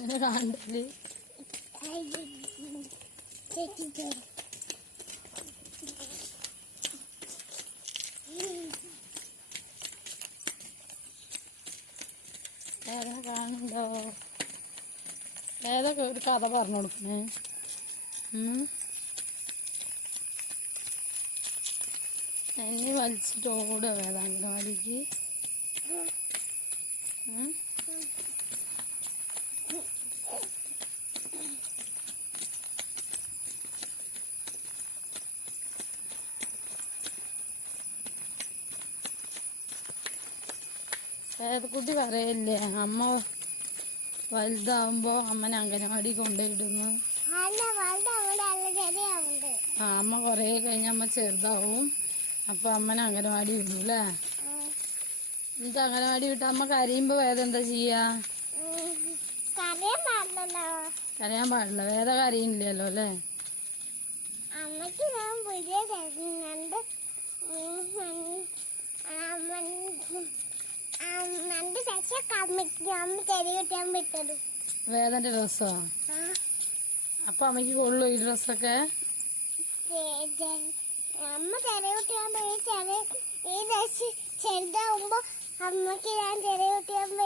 കണ്ടൽ ഏതൊക്കെ ഒരു കഥ പറഞ്ഞു കൊടുക്കണേ. എന്നെ വലിച്ചിട്ട് ഓടുക വേദാങ്കനവാടിക്ക് ഉം. ഏതക്കുട്ടി പറയല്ലേ അമ്മ വലുതാവുമ്പോ അമ്മനെ അംഗനവാടി കൊണ്ടുപോയിടുന്നു. ആ അമ്മ കൊറേ കഴിഞ്ഞ അമ്മ ചെറുതാവും അപ്പൊ അമ്മനെ അംഗനവാടി വിടും അല്ലേ എന്നിട്ട് അംഗനവാടി വിട്ട് അമ്മ കരയുമ്പോ വേദ എന്താ ചെയ്യാ? കരയാൻ പാടില്ല വേദ കരയില്ലല്ലോ അല്ലേ അമ്മയ്ക്ക് ഞാൻ പുതിയ തരുന്നുണ്ട് അമ്മന്റെ ശശി അമ്മയ്ക്ക് അമ്മ ചെറിയ കുട്ടിയാൻ വിട്ടത് വേദന്റെ ഡ്രസ്സോ? അപ്പൊ അമ്മയ്ക്ക് കൊള്ളു ഈ ഡ്രസ്സൊക്കെ? അമ്മ ചെറിയ ഈ ഡ്രസ് ചെറുതാവുമ്പോ അമ്മയ്ക്ക് ഞാൻ ചെറിയ കുട്ടിയാകുമ്പോ